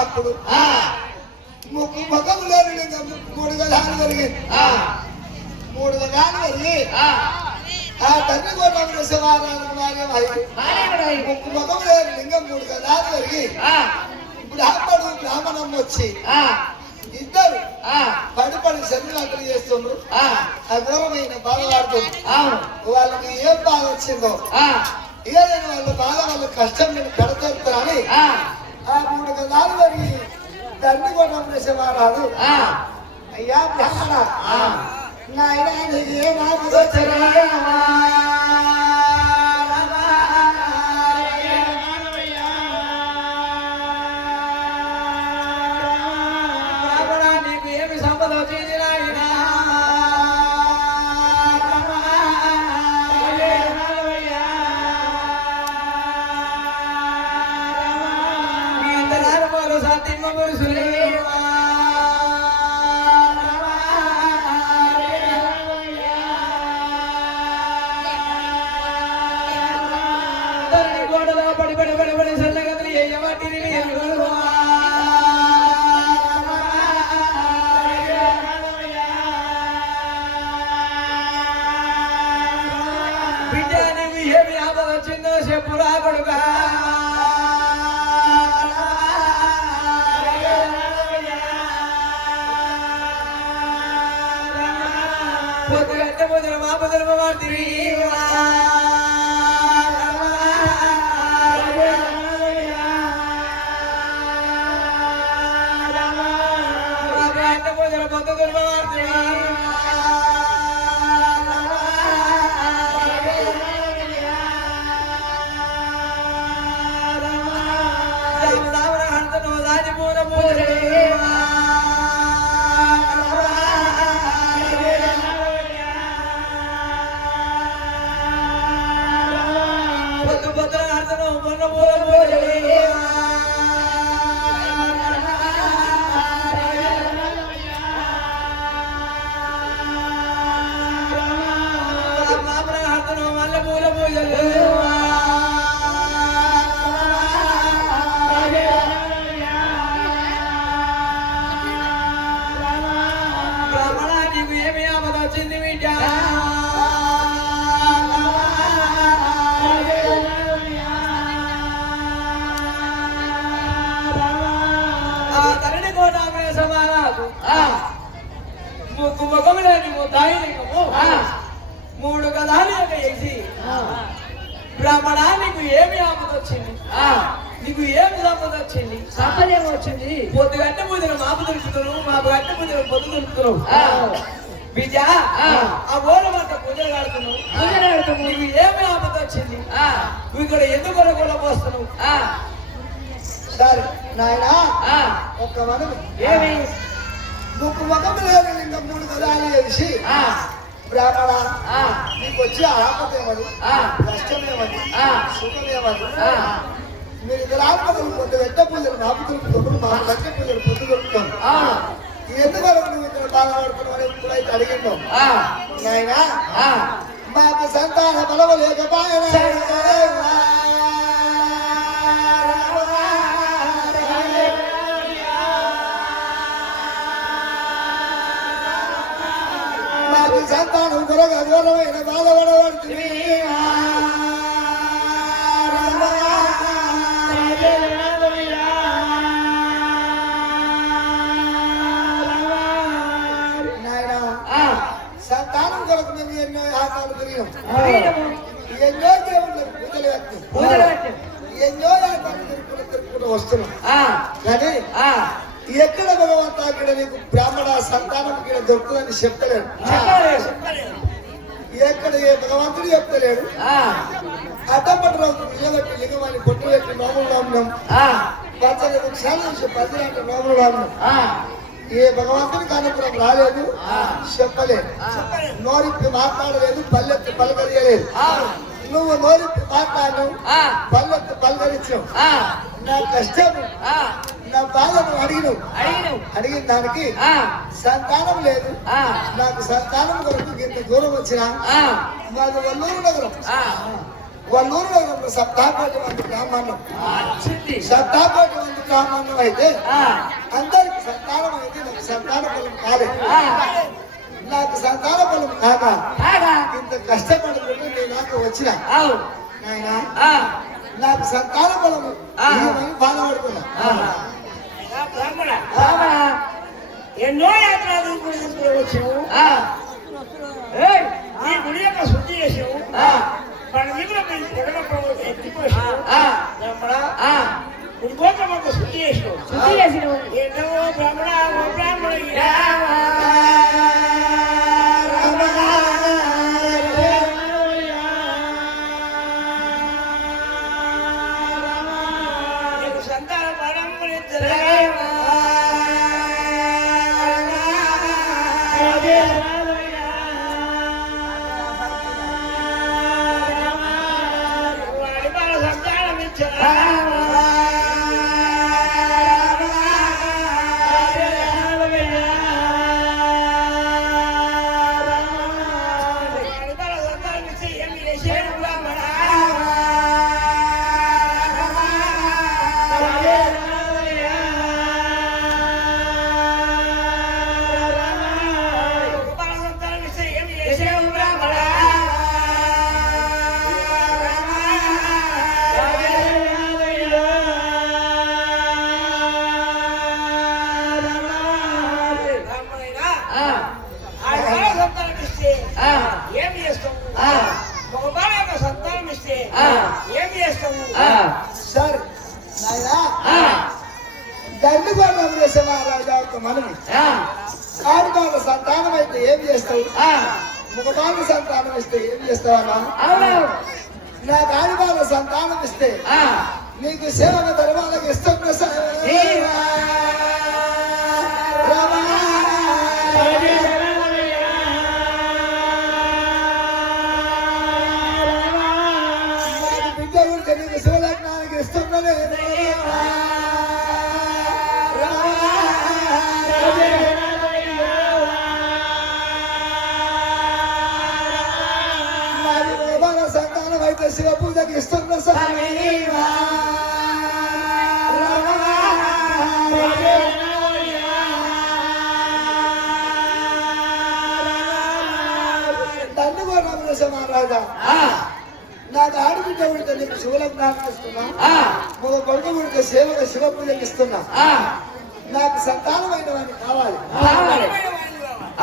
అప్పుడు ముక్కు ముఖం లేని మూడు గదాలు పెరిగింది. మూడు గదాలు పెరిగి ఆ తండ్రి కూడా ముక్కు ముఖం లేని లింగం మూడు గదాలు పెరిగి బ్రాహ్మణుడు బ్రాహ్మణం వచ్చి ఇద్దరు పడి శరీరాలు చేస్తుండ్రు. అఘోరమైన బాధపడుతుంది. వాళ్ళకి ఏం బాధ వచ్చిందో ఏదైనా వాళ్ళ బాధ వాళ్ళ కష్టం నేను కడతారని ఆ మూడు గదాలు పెరిగి తండ్రి కూడా వేసేవారాదు. అయ్యా బ్రాహ్మణ నాయన ఏ నాకు మూడు గదాలు వేసి బ్రాహ్మణ నీకు ఏమి ఆపద వచ్చింది? నీకు ఏమి సంపద వచ్చింది? సంపద ఏమొచ్చింది? పొద్దు గంట ముదిన మాపు దొరుకుతున్నావు, మాపు గంట ముదిన పొద్దు దొరుకుతున్నావు. బిడ్డ ఆ ఓడమంట పూజలు కడుతున్నావు, నీకు ఏమి ఆపద వచ్చింది? నువ్వు ఇక్కడ ఎందుకు కూడా పోస్తున్నావు? సరే నాయన ఒక్క మనం ఏమి ముక్కు ముఖం లేదు ఇంకా మూడు గదాలు వేసి బ్రాహ్మణ నీకు వచ్చి ఆపద ఏమని, కష్టమేమని, సుఖమేమని, మీరు ఇద్దరు ఆపదలు పొద్దు వెంట పూజలు మాపు దొరుకుతున్నప్పుడు మా లక్ష పూజలు పొద్దు దొరుకుతాం. ఎందువరకు నువ్వు ఇక్కడ బాధపడుతున్నావు ఎప్పుడైతే అడిగిందో నాయన మాకు సంతాన బలము లేకపోయినా మాకు సంతానం కొరకు అఘోరమైన బాధపడబడుతుంది. సంతానం కొరకు మేము ఎన్నో యాత్రలు తిరిగాం, ఎన్నో దేవుళ్ళు పూజలు కట్టాం, ఎన్నో యాత్రలు తిరుపుకుంటూ వస్తున్నాం. కానీ ఎక్కడ భగవంతా ఇక్కడ నీకు బ్రాహ్మణ సంతానం ఇక్కడ దొరుకుతుందని చెప్తలేడు. ఎక్కడ ఏ భగవంతుడు చెప్తలేడు అడ్డపట్టు రోజు నిలబెట్టి లింగమని పొట్టు పెట్టి లోపల ఉన్నాం పచ్చని వృక్షాలు చూసి 10 గంటల లోపల ఉన్నాం ఏ భగవంతునికి అనుగ్రహం రాలేదు చెప్పలేదు నోరిప్పి మాట్లాడలేదు పల్లెత్తి పలకరియలేదు నువ్వు నోరిప్పి మాట్లాడు పల్లెత్తి పలకరించావు నా కష్టం నా బాధను అడిగిన దానికి సంతానం లేదు నాకు సంతానం కొరకు ఇంత దూరం వచ్చిన మాది వల్లూరు నగరం సప్తాకోటి మంది బ్రాహ్మణం అయితే అందరికి సంతానం అయితే నాకు సంతాన ఫలం కాలేదు నాకు సంతాన ఫలం కాక ఇంత కష్టపడుకుంటూ నేను నాకు వచ్చిన నాయన నాకు సంతాన ఫలము బాధపడుతున్నా ఎన్నో యాత్రలు వచ్చావు ఈ గుడి యొక్క శుద్ధి చేసావు మన దగ్గర ఎత్తిపోసావు ఇంకోటి శుద్ధి చేసావు ఏంటో బ్రాహ్మణ ఓ బ్రాహ్మణ సంతాన సార్ నాయన దండుగోడ మహారాజా ఒక మనవి ఆడవాళ్ళ సంతానం అయితే ఏం చేస్తావు మగవాళ్ళ సంతానం ఇస్తే ఏం చేస్తావా నాకు ఆడవాళ్ళ సంతానం ఇస్తే నీకు సేవ ధర్మాలకు ఇస్తున్నా సార్ సంతానం అయితే శివ పూజకి ఇస్తున్నా స్వామి మహారాజా నాకు ఆడబిడ్డ ఉడితే నీకు శివలగ్నాన్ని ఇస్తున్నా మగ కొడుకు ఉడితే సేవగా శివ పూజకి ఇస్తున్నా నాకు సంతానమైన వాడిని కావాలి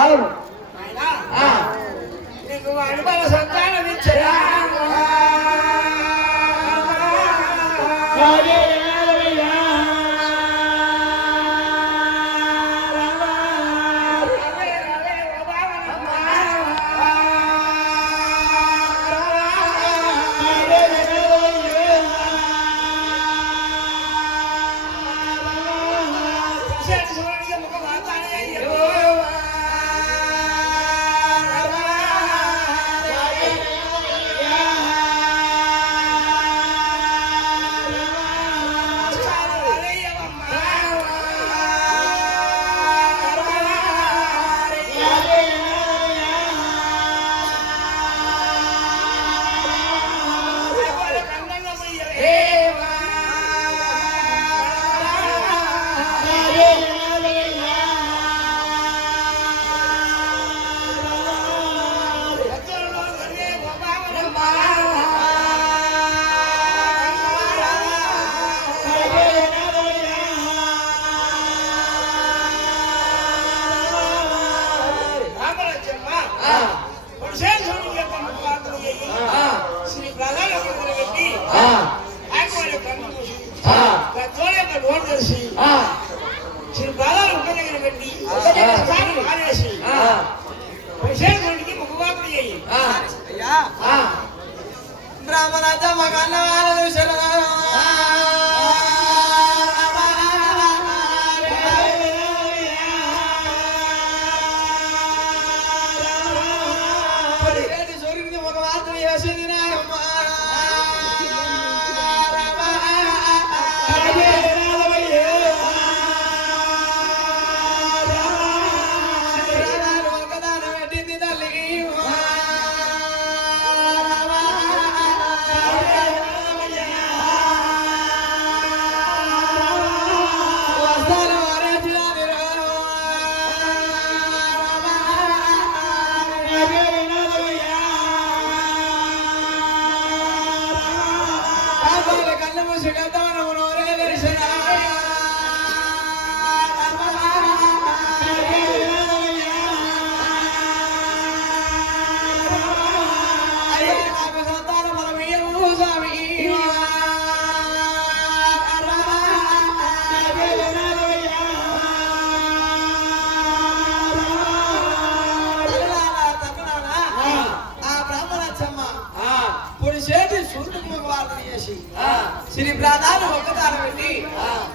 అవును నీకు అనుభవ సంతానం ఇచ్చా బ్రాహ్మణ మగన్న సూర్యుడిని ఒక మాత్రం వేసింది నాయమ్మ శ్రీ ప్రాణాలు ఒక్కదానం పెట్టి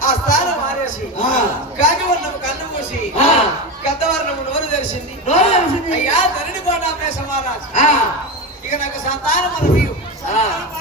ఆ స్థానం మారేసి కాకివర్ణము కన్ను మూసి గద్దవర్ణము నోరు తెరిచింది అయ్యా ధరణి కోట సమారాజు ఇక నాకు సంతానం మన